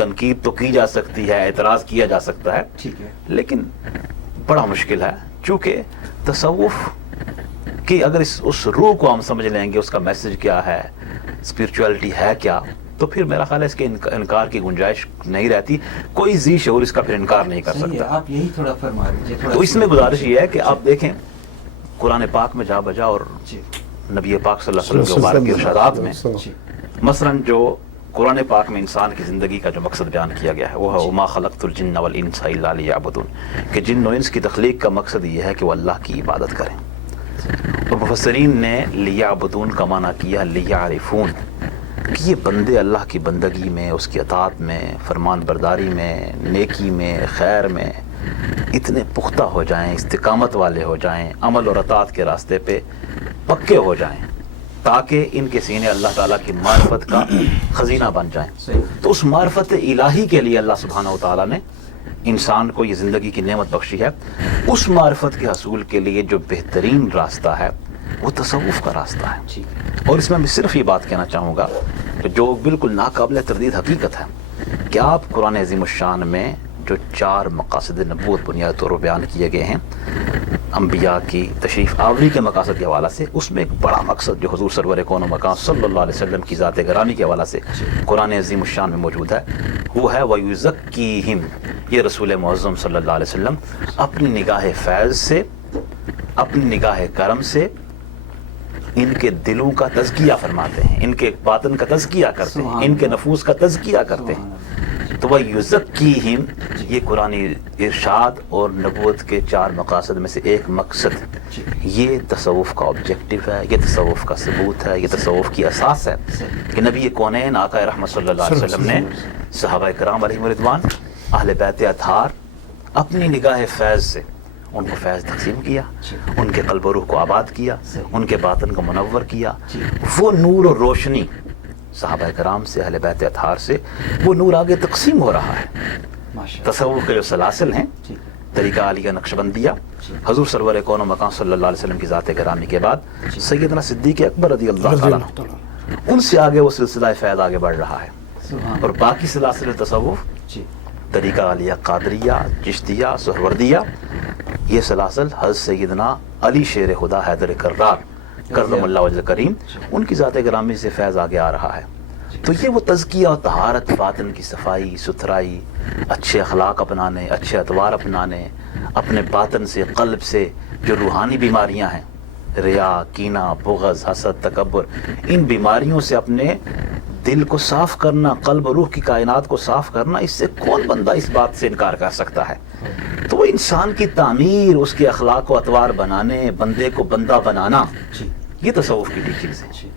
تنقید تو کی جا سکتی ہے, اعتراض کیا جا سکتا ہے, ٹھیک ہے, لیکن بڑا مشکل ہے, چونکہ تصوف کی اگر اس روح کو ہم سمجھ لیں گے, اس کا میسج کیا ہے, اسپرچویلٹی ہے کیا, تو پھر میرا خیال ہے اس کے انکار کی گنجائش نہیں رہتی. کوئی ذی شعور اس کا پھر انکار نہیں کر صحیح ہے, سکتا. آپ یہی تھوڑا فرما لیجیے. تو اس میں گزارش یہ ہے کہ آپ دیکھیں قرآن پاک میں جا بجا اور جی نبی پاک صلی اللہ علیہ وسلم کے مبارک کے ارشادات میں جی مثلاً جو قرآن پاک میں انسان کی زندگی کا جو مقصد بیان کیا گیا ہے وہ ہے وما خلقت الجن والانس الا لیعبدون, کہ جن و انس کی تخلیق کا مقصد یہ ہے کہ وہ اللہ کی عبادت کریں. اور مفسرین نے لیعبدون کا معنی کیا لیعرفون, کہ یہ بندے اللہ کی بندگی میں, اس کی اطاعت میں, فرمان برداری میں, نیکی میں, خیر میں اتنے پختہ ہو جائیں, استقامت والے ہو جائیں, عمل اور اطاعت کے راستے پہ پکے ہو جائیں, تاکہ ان کے سینے اللہ تعالیٰ کی معرفت کا خزینہ بن جائیں. تو اس معرفت الہی کے لیے اللہ سبحانہ و تعالیٰ نے انسان کو یہ زندگی کی نعمت بخشی ہے. اس معرفت کے حصول کے لیے جو بہترین راستہ ہے وہ تصوف کا راستہ ہے. اور اس میں میں صرف یہ بات کہنا چاہوں گا کہ جو بالکل ناقابل تردید حقیقت ہے کہ آپ قرآن عظیم الشان میں جو 4 مقاصد نبوت بنیادی طور پر بیان کیے گئے ہیں انبیاء کی تشریف آوری کے مقاصد کے حوالہ سے, اس میں ایک بڑا مقصد جو حضور سرور کون و مکان صلی اللہ علیہ وسلم کی ذات گرامی کے حوالہ سے قرآن عظیم الشان میں موجود ہے, وہ ہے وَيُزَكِّيهِمْ, یہ رسول معظم صلی اللہ علیہ وسلم اپنی نگاہ فیض سے, اپنی نگاہ کرم سے ان کے دلوں کا تزکیہ فرماتے ہیں, ان کے باطن کا تزکیہ کرتے ہیں, ان کے نفوس کا تزکیہ کرتے ہیں. تو وَيُزَكِّيهِمْ یہ قرآن ارشاد اور نبوت کے 4 مقاصد میں سے ایک مقصد, یہ تصوف کا آبجیکٹو ہے, یہ تصوف کا ثبوت ہے, یہ تصوف کی اساس ہے کہ نبی کونین آقا رحمت صلی اللہ علیہ وسلم نے صحابہ کرام علیہم رضوان, اہل بیت اطہار اپنی نگاہ فیض سے ان کو فیض تقسیم کیا, ان کے قلب و روح کو آباد کیا, ان کے باطن کو منور کیا. وہ نور اور روشنی صحابہ کرام سے, اہل بیت اطہار سے, وہ نور آگے تقسیم ہو رہا ہے. تصوف کے جو سلاسل ہیں, طریقہ عالیہ نقشبندیہ, حضور سرور کون و مکان صلی اللہ علیہ وسلم کی ذات گرامی کے بعد سیدنا صدیق اکبر رضی اللہ تعالیٰ ان سے آگے وہ سلسلہ فیض آگے بڑھ رہا ہے. اور باقی سلاسل تصوف, طریقہ عالیہ قادریہ, چشتیہ, سہروردیہ, یہ سلاسل حضرت سیدنا علی شیر خدا حیدر کرار کرم اللہ وجہ کریم ان کی ذات گرامی سے فیض آگے آ رہا ہے. تو یہ وہ تزکیہ اور طہارت, باطن کی صفائی ستھرائی, اچھے اخلاق اپنانے, اچھے اطوار اپنانے, اپنے باطن سے, قلب سے جو روحانی بیماریاں ہیں, ریا, کینہ, بغض, حسد, تکبر, ان بیماریوں سے اپنے دل کو صاف کرنا, قلب و روح کی کائنات کو صاف کرنا, اس سے کون بندہ اس بات سے انکار کر سکتا ہے. تو وہ انسان کی تعمیر, اس کے اخلاق و اطوار بنانے, بندے کو بندہ بنانا, یہ تصوف کی ٹیچنگز ہیں,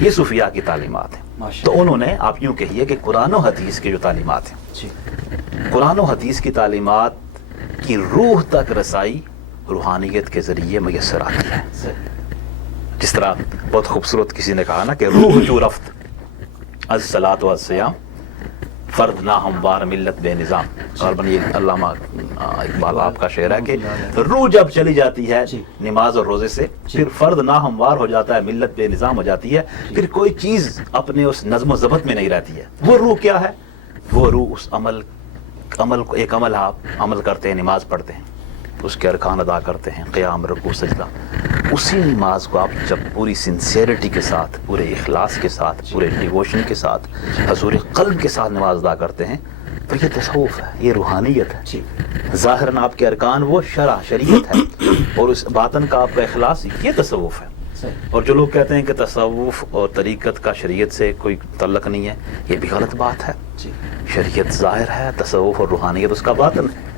یہ صوفیاء کی تعلیمات ہیں. تو انہوں نے, آپ یوں کہیے کہ قرآن و حدیث کی جو تعلیمات ہیں, قرآن و حدیث کی تعلیمات کی روح تک رسائی روحانیت کے ذریعے میسر آتی ہے. جس طرح بہت خوبصورت کسی نے کہا نا کہ روح جو رفت الصلاۃ والصیام فرد نہ ہموار ملت بے نظام. اور بنی علامہ اقبال آپ کا شعر ہے کہ روح جب چلی جاتی ہے نماز اور روزے سے, پھر فرد نہ ہموار ہو جاتا ہے, ملت بے نظام ہو جاتی ہے, پھر کوئی چیز اپنے اس نظم و ضبط میں نہیں رہتی ہے. وہ روح کیا ہے؟ وہ روح اس عمل کو, ایک عمل آپ عمل کرتے ہیں, نماز پڑھتے ہیں, اس کے ارکان ادا کرتے ہیں, قیام, رکوع, سجدہ, اسی نماز کو آپ جب پوری سنسیئرٹی کے ساتھ, پورے اخلاص کے ساتھ, پورے ڈیووشن کے ساتھ, حضور قلب کے ساتھ نماز ادا کرتے ہیں, تو یہ تصوف ہے, یہ روحانیت ہے. ظاہراً آپ کے ارکان وہ شریعت ہے, اور اس باطن کا آپ کا اخلاص, یہ تصوف ہے. اور جو لوگ کہتے ہیں کہ تصوف اور طریقت کا شریعت سے کوئی تعلق نہیں ہے, یہ بھی غلط بات ہے. شریعت ظاہر ہے, تصوف اور روحانیت اس کا باطن ہے.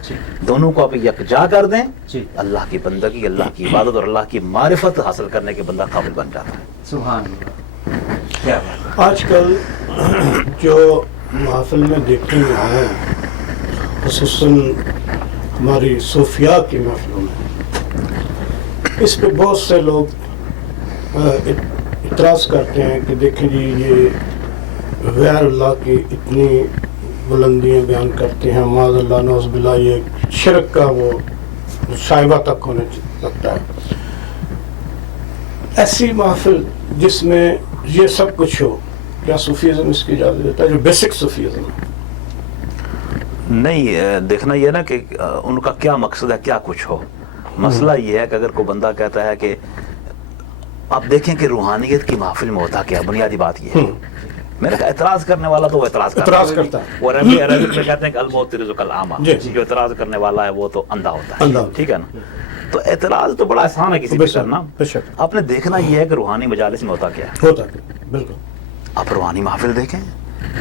دونوں کو آپ یکجا کر دیں, اللہ کی بندگی, اللہ کی عبادت اور اللہ کی معرفت حاصل کرنے کے بندہ قابل بن جاتا ہے. سبحان اللہ. آج کل جو محفل میں دیکھنے میں آئے ہیں, خصوصاً ہماری صوفیاء کی محفلوں میں, اس پہ بہت سے لوگ اعتراض کرتے ہیں کہ دیکھیں جی یہ غیر اللہ کی اتنی بلندیاں بیان کرتے ہیں, معاذ اللہ نعوذ باللہ, یہ شرک کا وہ شائبہ تک ہونے لگتا ہے. ایسی محفل جس میں یہ سب کچھ ہو, کیا صوفیزم اس کی اجازت دیتا ہے, جو بیسک صوفیزم ہے؟ نہیں دیکھنا یہ نا کہ ان کا کیا مقصد ہے، کیا کچھ ہو. مسئلہ یہ ہے کہ اگر کوئی بندہ کہتا ہے کہ آپ دیکھیں کہ روحانیت کی محفل میں ہوتا کیا، بنیادی بات یہ ہے. میں نے کہا اعتراض کرنے والا تو وہ اعتراض کرتا ہے. وہ عربی میں کہتے ہیں کہ الموت رزق العامہ، جو اعتراض کرنے والا ہے وہ تو اندھا ہوتا ہے. ٹھیک ہے نا. تو اعتراض تو بڑا آسان ہے کسی پہ کرنا. آپ نے دیکھنا یہ ہے کہ روحانی مجالس میں ہوتا کیا ہے. بالکل. آپ روحانی محفل دیکھیں،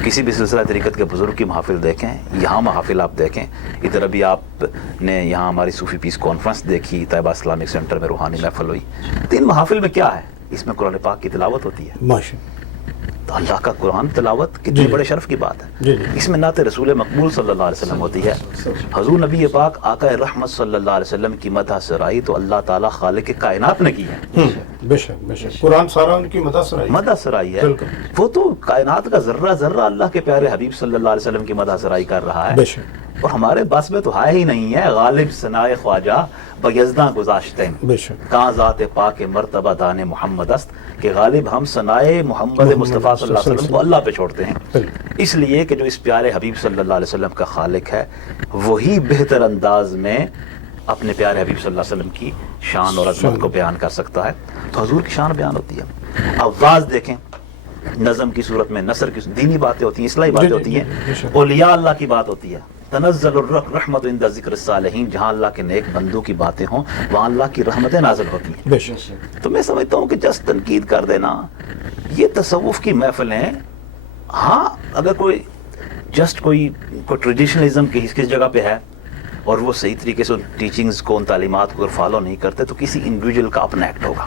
کسی بھی سلسلہ طریقت کے بزرگ کی محفل دیکھیں، یہاں محفل آپ دیکھیں. ادھر ابھی آپ نے یہاں ہماری صوفی پیس کانفرنس دیکھی، طیبہ اسلامک سینٹر میں روحانی محفل ہوئی. تو ان محافل میں کیا ہے؟ اس میں قرآن پاک کی تلاوت ہوتی ہے. ماشاءاللہ. تو اللہ کا قرآن تلاوت کتنے بڑے شرف کی بات ہے. اس میں نعت رسول مقبول صلی اللہ علیہ وسلم ہوتی ہے. حضور نبی پاک آقا رحمت صلی اللہ علیہ وسلم کی مدح سرائی تو اللہ تعالیٰ خالق کائنات نے کی ہے. بے شک بے شک. قرآن سارا ان کی مدح سرائی ہے. وہ تو کائنات کا ذرہ ذرہ اللہ کے پیارے حبیب صلی اللہ علیہ وسلم کی مدح سرائی کر رہا ہے. بے شک. اور ہمارے بس میں تو ہے ہی نہیں ہے غالب ثنائے خواجہ بیزداں گذاشتیں کہاں ذات پاک مرتبہ دان محمد است، کہ غالب ہم ثنائے محمد مصطفیٰ صلی اللہ علیہ وسلم کو اللہ پہ چھوڑتے ہیں. اس لیے کہ جو اس پیارے حبیب صلی اللہ علیہ وسلم کا خالق ہے وہی بہتر انداز میں اپنے پیارے حبیب صلی اللہ علیہ وسلم کی شان اور عظمت کو بیان کر سکتا ہے. تو حضور کی شان بیان ہوتی ہے. آواز دیکھیں، نظم کی صورت میں نثر کی دینی باتیں ہوتی ہیں، اصلاحی باتیں ہوتی ہیں، اولیاء اللہ کی بات ہوتی ہے. تنزل الرحمت عند ذکر الصالحین، جہاں اللہ کے نیک بندوں کی باتیں ہوں وہاں اللہ کی رحمتیں نازل ہوتی ہیں. تو میں سمجھتا ہوں کہ جسٹ تنقید کر دینا یہ تصوف کی محفلیں. ہاں اگر کوئی جسٹ کوئی ٹریڈیشنلزم کس جگہ پہ ہے اور وہ صحیح طریقے سے ان ٹیچنگز کو، ان تعلیمات کو اگر فالو نہیں کرتے تو کسی انڈیویجول کا اپنا ایکٹ ہوگا.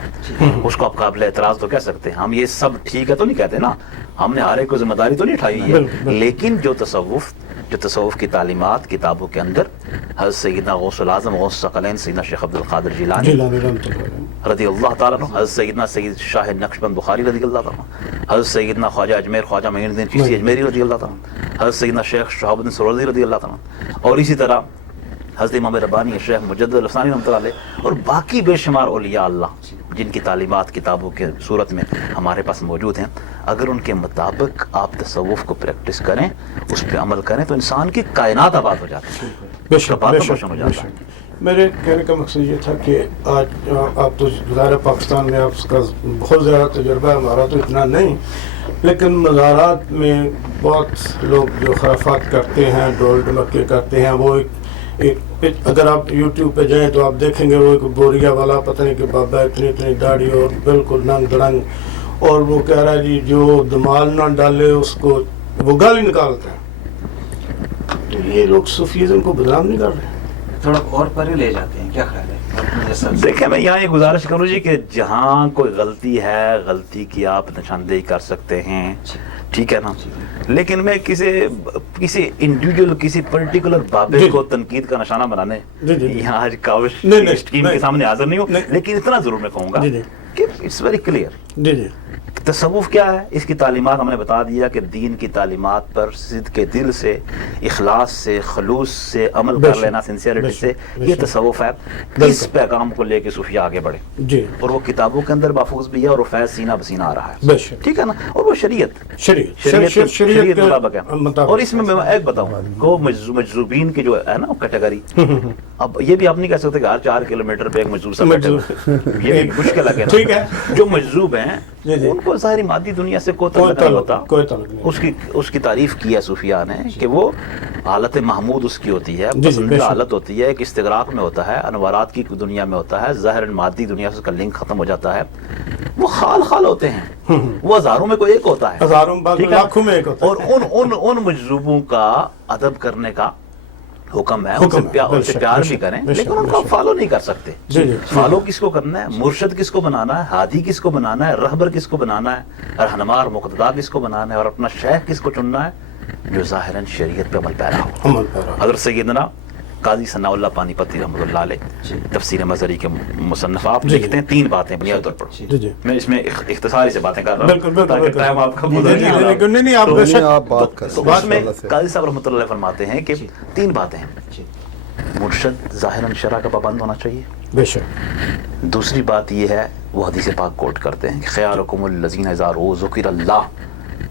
اس کو آپ قابل اعتراض تو کہہ سکتے ہیں. ہم یہ سب ٹھیک ہے تو نہیں کہتے نا، ہم نے ہر ایک کو ذمہ داری تو نہیں اٹھائی ہے. لیکن جو تصوف کی تعلیمات کتابوں کے اندر حضرت سیدنا غوث العظم غوث ثقلین سیدنا شیخ عبد القادر جیلانی رضی اللہ تعالیٰ عنہ، حضرت سیدنا سید شاہ نقشبند بخاری رضی اللہ تعالیٰ عنہ، حضرت سیدنا خواجہ اجمیر خواجہ معین الدین چشتی اجمیری رضی اللہ تعالیٰ عنہ، حضرت سیدنا شیخ شہاب الدین سہروردی رضی اللہ تعالیٰ عنہ، اور اسی طرح حضرت امام ربانی شیخ مجدد الافسانی رحمۃ اللہ علیہ، اور باقی بے شمار اولیاء اللہ جن کی تعلیمات کتابوں کے صورت میں ہمارے پاس موجود ہیں. اگر ان کے مطابق آپ تصوف کو پریکٹس کریں، اس پہ عمل کریں تو انسان کی کائنات آباد ہو جاتی ہے. بے شک روشن ہو جاتا ہے. میرے کہنے کا مقصد یہ تھا کہ آج آپ تو ظاہر پاکستان میں آپ کا بہت زیادہ تجربہ ہے، ہمارا تو اتنا نہیں، لیکن مزارات میں بہت لوگ جو خرافات کرتے ہیں، ڈول ڈمکے کرتے ہیں، وہ اگر آپ یوٹیوب پہ جائیں تو آپ دیکھیں گے وہ ایک بوریا والا پتہ نہیں کہ بابا اتنی داڑھی اور بالکل ننگ دڑنگ، اور وہ کہہ رہا ہے جی جو دمال نہ ڈالے اس کو وہ گالی نکالتا ہے. تو یہ لوگ صوفیزم کو بدنام نہیں کر رہے ہیں؟ تھوڑا اور پرے لے جاتے ہیں، کیا خیال ہے؟ دیکھیں میں یہاں یہ گزارش کروں جی کہ جہاں کوئی غلطی ہے، غلطی کی آپ نشاندہی کر سکتے ہیں، ٹھیک ہے نا. لیکن میں کسی انڈیویجول کسی پرٹیکولر بابے کو تنقید کا نشانہ بنانے یہاں آج کاوش ٹیم کے سامنے حاضر نہیں ہوں. لیکن اتنا ضرور میں کہوں گا کہ اٹس ویری کلیئر تصوف کیا ہے. اس کی تعلیمات ہم نے بتا دیا کہ دین کی تعلیمات پر صدق کے دل سے، اخلاص سے، خلوص سے عمل کر لینا، سنسیئرٹی سے، یہ تصوف ہے. اس پیغام کو لے کے صوفیہ آگے بڑھے جی، اور وہ کتابوں کے اندر محفوظ بھی ہے اور وہ فیض سینہ بسینہ آ رہا ہے، ٹھیک ہے نا. اور وہ شریعت مطابق ہے. اور اس میں میں ایک بتاؤں کو مجذوبین کی جو ہے نا کیٹیگری، اب یہ بھی آپ نہیں کہہ سکتے کہ ہر 4 کلومیٹر پہ ایک مجذوب سا یہ بھی مشکل ہے. جو مجذوب ہیں ان کو ظاہری مادی دنیا سے کوئی تعلق نہیں ہوتا. اس کی تعریف کی ہے صوفیاء نے کہ وہ حالت محمود اس کی ہوتی ہے، پسندیدہ حالت ہوتی ہے، ایک استغراق میں ہوتا ہے، انوارات کی دنیا میں ہوتا ہے، ظاہر مادی دنیا سے اس کا لنک ختم ہو جاتا ہے. وہ خال ہوتے ہیں، وہ ہزاروں میں کوئی ایک ہوتا ہے، لاکھوں میں ایک ہوتا ہے. اور ان مجذوبوں کا ادب کرنے کا حکم ہے، ان سے پیار بھی کریں، لیکن ان کو فالو نہیں کر سکتے. فالو کس کو کرنا ہے؟ مرشد کس کو بنانا ہے، ہادی کس کو بنانا ہے، رہبر کس کو بنانا ہے، رہنما اور مقتدا کس کو بنانا ہے، اور اپنا شیخ کس کو چننا ہے جو ظاہراً شریعت پہ عمل پیرا ہو. حضرت سیدنا قاضی ثناء اللہ پانی پتی رحمۃ اللہ علیہ تفسیر مظہری کے مصنف آپ لکھتے ہیں 3 باتیں بنیادی طور پر. میں اس میں اختصاری سے باتیں کر رہا ہوں تاکہ ٹائم آپ کا تو اس میں قاضی صاحب رحمۃ اللہ فرماتے ہیں کہ 3 باتیں ہیں. مرشد ظاہراً شرع کا پابند ہونا چاہیے، بے شک. دوسری بات یہ ہے وہ حدیث پاک کوٹ کرتے ہیں کہ خیارکم الذین اذا ذکر اللہ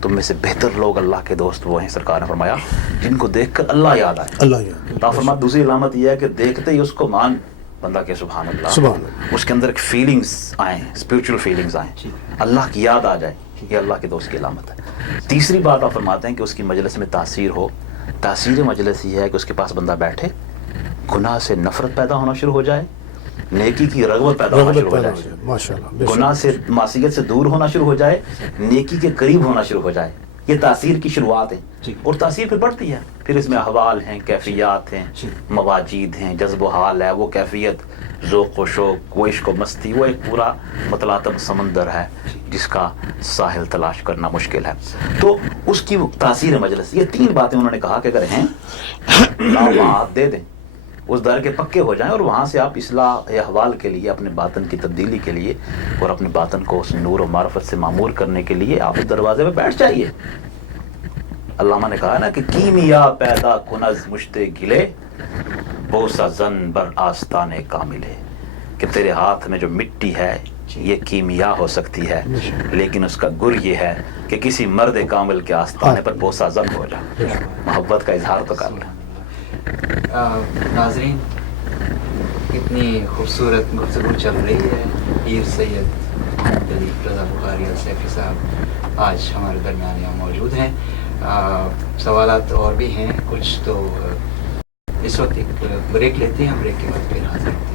تم میں سے بہتر لوگ اللہ کے دوست وہ ہیں، سرکار نے فرمایا جن کو دیکھ کر اللہ یاد آئے. اللہ یاد. تا فرمایا دوسری علامت یہ ہے کہ دیکھتے ہی اس کو مان بندہ کہ سبحان اللہ، سبحان اللہ. اس کے اندر ایک فیلنگز آئیں، اسپریچول فیلنگز آئیں، اللہ کی یاد آ جائے. یہ اللہ کے دوست کی علامت ہے. تیسری بات آپ فرماتے ہیں کہ اس کی مجلس میں تاثیر ہو. تاثیر مجلس یہ ہے کہ اس کے پاس بندہ بیٹھے، گناہ سے نفرت پیدا ہونا شروع ہو جائے، نیکی کی رغبت پیدا ہونا شروع ہو جائے، ماشاءاللہ. گناہ سے معصیت سے دور ہونا شروع ہو جائے، نیکی کے قریب ہونا شروع ہو جائے. یہ تاثیر کی شروعات ہے، اور تاثیر پھر بڑھتی ہے. پھر اس میں احوال ہیں، کیفیات ہیں، مواجید ہیں، جذب و حال ہے، وہ کیفیت، ذوق و شوق، وہ عشق و مستی، وہ ایک پورا متلاطم سمندر ہے جس کا ساحل تلاش کرنا مشکل ہے. تو اس کی تاثیر مجلس، یہ 3 باتیں انہوں نے کہا کہ اگر ہیں آپ وہاں ہاتھ دے دیں، اس در کے پکے ہو جائیں، اور وہاں سے آپ اصلاح احوال کے لیے، اپنے باطن کی تبدیلی کے لیے اور اپنے باطن کو اس نور و معرفت سے معمور کرنے کے لیے آپ اس دروازے پہ بیٹھ جائیے. علامہ نے کہا نا کہ کیمیا پیدا کنز مشتے گلے بوسا زن بر آستانے کاملے، کہ تیرے ہاتھ میں جو مٹی ہے یہ کیمیا ہو سکتی ہے، لیکن اس کا گر یہ ہے کہ کسی مرد کامل کے آستانے پر بوسا زن ہو جا. محبت کا اظہار تو کر لیں. ناظرین، کتنی خوبصورت گفتگو چل رہی ہے. پیر سید دلیپ رضا بخاری السیفی صاحب آج ہمارے درمیان یہاں موجود ہیں. سوالات اور بھی ہیں کچھ، تو اس وقت ایک بریک لیتے ہیں. بریک کے بعد پھر حاضر ہوتے ہیں.